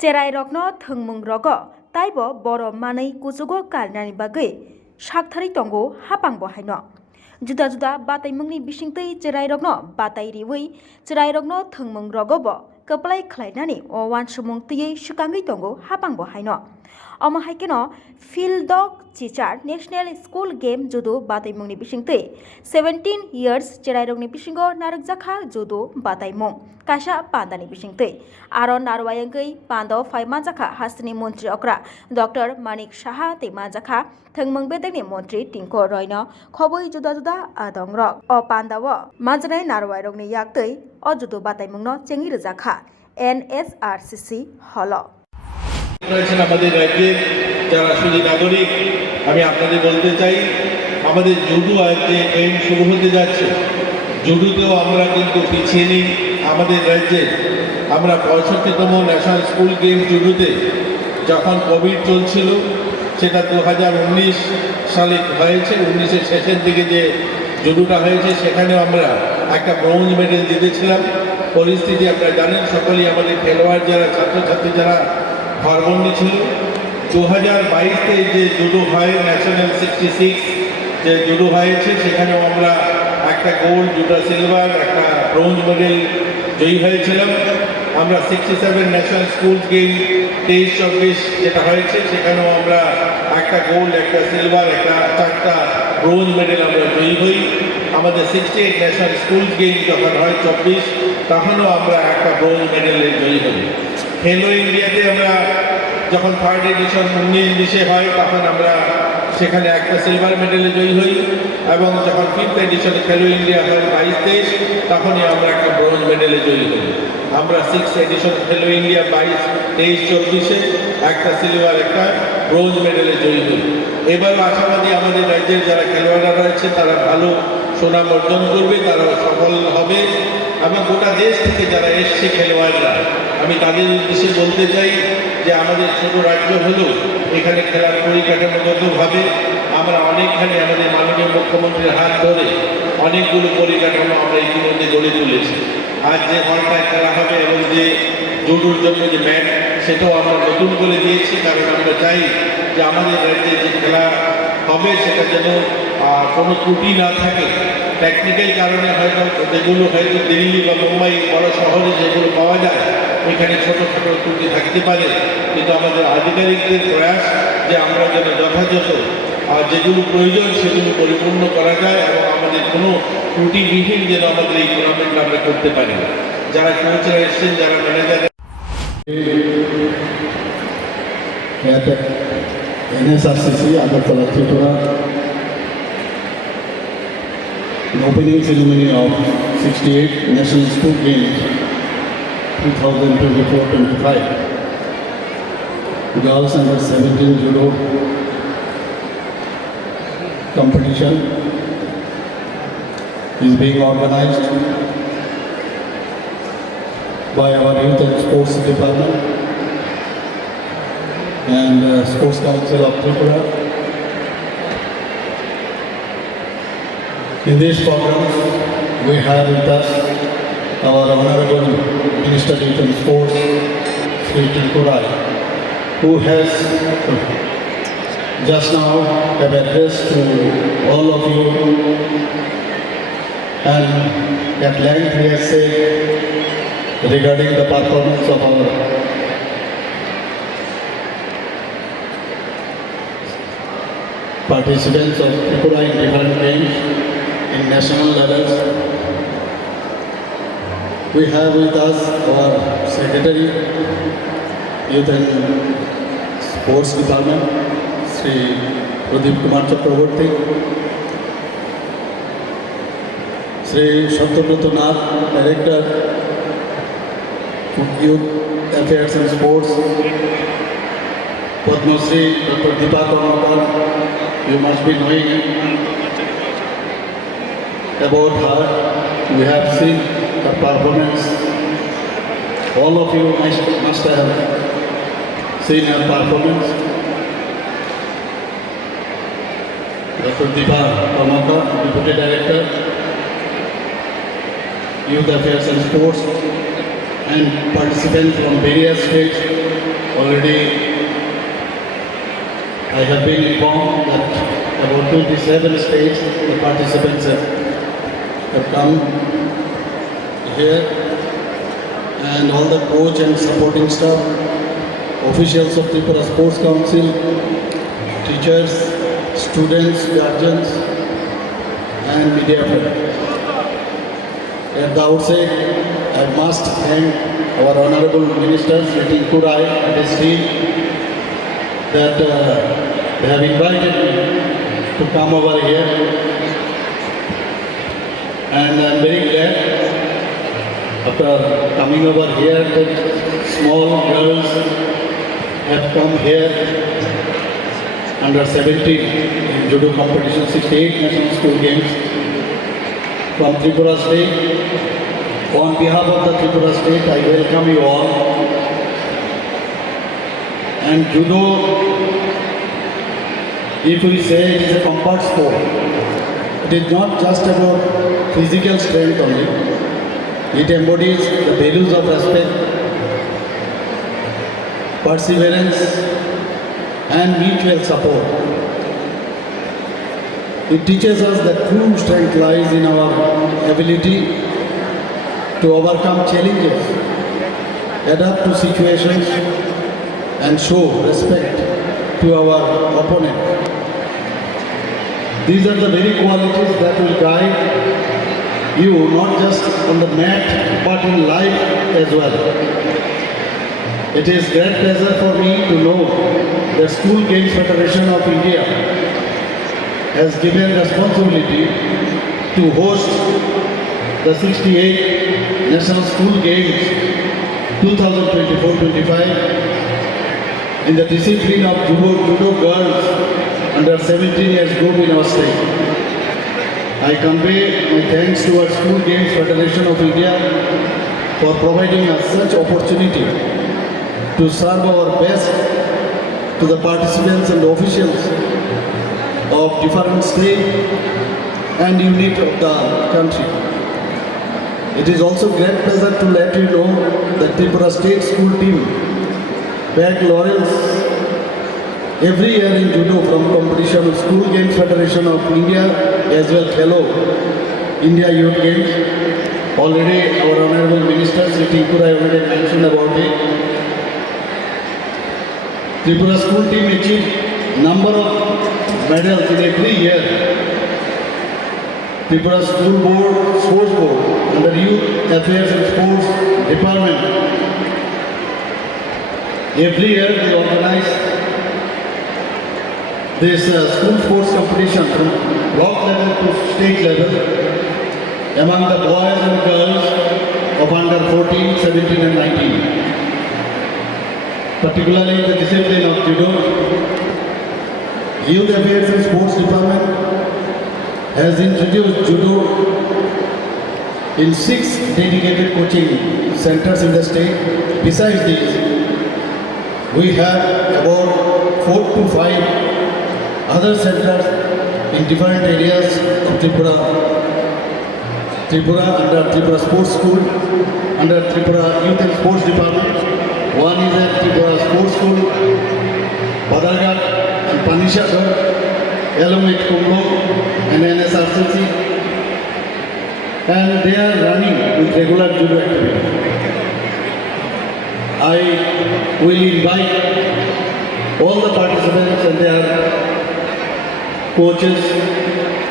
cherai rokno thungmung rogo taibo boro manei kusugo kalnani bagai sakthari tongo hapangbo haino juda juda bataimungni bisingtwi cherai rokno batai riwi cherai rokno thungmung rogo bo kaplai khlainani o wan sumung tiyei sukangi tongo hapangbo haino omo haikeno field dog chichar national school game judo bataimungni bisingtwi 17 years cherai rokni bisingo narwkjakha judo bataimung kaisa pandani bisingtwi aro narwkjakha pando faimajaka hasini mantri okra dr manik saha teimajakha thungmung bedegni mantri tingko roino khoboi juda juda adongrok o pandao majrai narwai rokni yaktwi o judo bataimungno chengi rjakha NSRCC holo আমাদের রাজ্যের যারা সুদী নাগরিক আমি আপনাদের বলতে চাই আমাদের জুডো আজকে গেম শুরু হতে যাচ্ছে জুডোতেও আমরা কিন্তু পিছিয়ে নেই আমাদের রাজ্যে আমরা 65তম ন্যাশনাল স্কুল গেম জুডোতে যখন কোভিড চলছিল সেটা 2019 সালে হয়েছে 19-এর শেষের দিকে যে জুডোটা হয়েছে সেখানেও আমরা একটা ব্রোঞ্জ মেডেল জিতেছিলাম পরিস্থিতি আপনারা জানেন সকলেই আমাদের খেলোয়াড় যারা ছাত্রছাত্রী যারা ঘরবন্দি ছিল 2022-তে যে জুডো হয় ন্যাশনাল 66 যে জুডো হয়েছে সেখানেও আমরা একটা গোল্ড দুটো সিলভার একটা ব্রোঞ্জ মেডেল জয়ী হয়েছিলাম আমরা 67 ন্যাশনাল স্কুল গেম 23-24 যেটা হয়েছে সেখানেও আমরা একটা গোল্ড একটা সিলভার একটা 4টা ব্রোঞ্জ মেডেল আমরা জয়ী হই আমাদের 68 ন্যাশনাল স্কুল গেম যখন হয় 24 তখনও আমরা একটা ব্রোঞ্জ মেডেলে জয়ী হই খেলো ইন্ডিয়াতে আমরা যখন 3rd এডিশন 19-20 হয় তখন আমরা সেখানে একটা সিলভার মেডেলে জয়ী হই এবং যখন 5th এডিশনে খেলো ইন্ডিয়া হয় 22-23 তখনই আমরা একটা ব্রোঞ্জ মেডেলে জয়ী হই আমরা 6th এডিশন খেলো ইন্ডিয়া 22-23-24-এ একটা সিলভার একটা ব্রোঞ্জ মেডেলে জয়ী হই এবারও আশাবাদী আমাদের রাজ্যের যারা খেলোয়াড়রা রয়েছে তারা ভালো সুনাম অর্জন করবে তারা সফল হবে এবং গোটা দেশ থেকে যারা এসছে খেলোয়াড়রা আমি তাদের উদ্দেশ্যে বলতে চাই যে আমাদের ছোট রাজ্য হলেও এখানে খেলার পরিকাঠামোগতভাবে আমরা অনেকখানি আমাদের মাননীয় মুখ্যমন্ত্রীর হাত ধরে অনেকগুলো পরিকাঠামো আমরা ইতিমধ্যে গড়ে তুলেছি আজ যে হলটায় খেলা হবে এবং যে জুডোর জন্য যে ম্যাট সেটাও আমরা নতুন করে দিয়েছি কারণ আমরা চাই যে আমাদের রাজ্যে যে খেলা হবে সেটা যেন কোনো ত্রুটি না থাকে টেকনিক্যাল কারণে হয়তো যেগুলো হয়তো দিল্লি বা মুম্বাই বড় শহরে যেগুলো পাওয়া যায় এখানে ছোট ছোট ত্রুটি থাকতে পারে কিন্তু আমাদের আধিকারিকদের প্রয়াস যে আমরা যেন যথাযথ যেগুলো প্রয়োজন সেগুলো পরিপূর্ণ করা যায় এবং আমাদের কোনো ত্রুটিবিহীন যেন আমাদের এই টুর্নামেন্ট আমরা করতে পারি যারা কোচরা এসছেন যারা manager NSRCC Agartala Tripura the opening ceremony of 68 National School Games 2024-25 Girls Under 17 Judo competition is being organized by our Youth and Sports Department and Sports Council of Tripura. In this program, we have with us our Honorable Minister of Youth and Sports, Sri Cherai, who has just now have addressed to all of you and at length he has said regarding the performance of our participants of Tripura in different games in national levels. We have with us our Secretary, Youth and Sports Department, Sri Pradeep Kumar Chakraborty, Sri Shantabhrata Nath, Director, Youth Affairs and Sports, Padma Shri Dr. Deepa Karmakar. You must be knowing about her. We have seen her performance. All of you must have seen her performance. Dr. Deepa Karmakar, Deputy Director, Youth Affairs and Sports, and participants from various states already I have been informed that about 27 states the participants have come here, and all the coach and supporting staff, officials of Tripura Sports Council, teachers, students, guardians, and media friends. At the outset, I must thank our Honorable Minister, Sri Khumpui and his team, that they have invited me to come over here. And I am very glad after coming over here that small girls have come here under 17 in Judo competition, 68 national school games from Tripura State. On behalf of the Tripura State, I welcome you all. And Judo, if we say it is a combat sport, it is not just about physical strength only. It embodies the values of respect, perseverance, and mutual support. It teaches us that true strength lies in our ability to overcome challenges, adapt to situations, and show respect to our opponent. These are the very qualities that will guide you not just on the mat but in life as well. It is great pleasure for me to know the School Games Federation of India has given responsibility to host the 68 National School Games 2024-25 in the discipline of Judo girls under 17 years group in our state. I convey my thanks to our School Games Federation of India for providing us such opportunity to serve our best to the participants and officials of different states and unit of the country. It is also great pleasure to let you know that Tripura State School team bag laurels every year in Judo from competition of School Games Federation of India as well fellow India Youth Games. Already our Honorable Minister Sri Khumpui already mentioned about it. Tripura School team achieved number of medals in every year. Tripura School Board, Sports Board, under Youth Affairs and Sports Department. Every year they organize this school sports competition from block level to state level among the boys and girls of under 14, 17 and 19. Particularly in the discipline of Judo, Youth Affairs and Sports Department has introduced Judo in 6 dedicated coaching centers in the state. Besides these, we have about 4 to 5 other centers in different areas of Tripura. Under Tripura Sports School, under Tripura Youth and Sports Department. One is at Tripura Sports School, Badarghat and Panishaghat, along with Khumpui and NSRCC, and they are running with regular Judo activity. I will invite all the participants and their coaches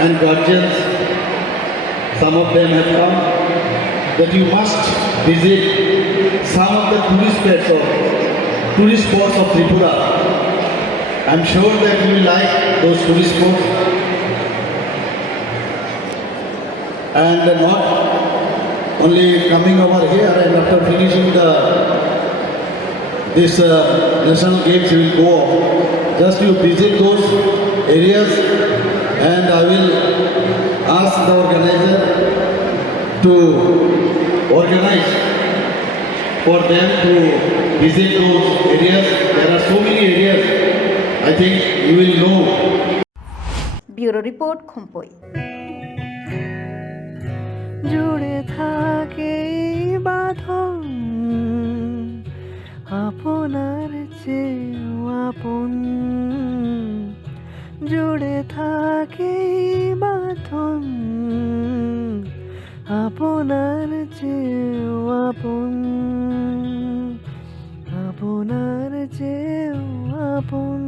and guardians, some of them have come, that you must visit some of the tourist spots of Tripura. I am sure that you will like those tourist spots. And not only coming over here and after finishing this national games you will go off. Just you visit those areas and I will ask the organizer to organize for them to visit those areas. There are so many areas, I think you will know. Bureau Report, Khumpui. জুড়ে থাকে বাঁধন আপনার চেয়েও আপন, জুড়ে থাকে বাঁধন, আপনার চেয়েও আপন, আপনার চেয়েও আপন।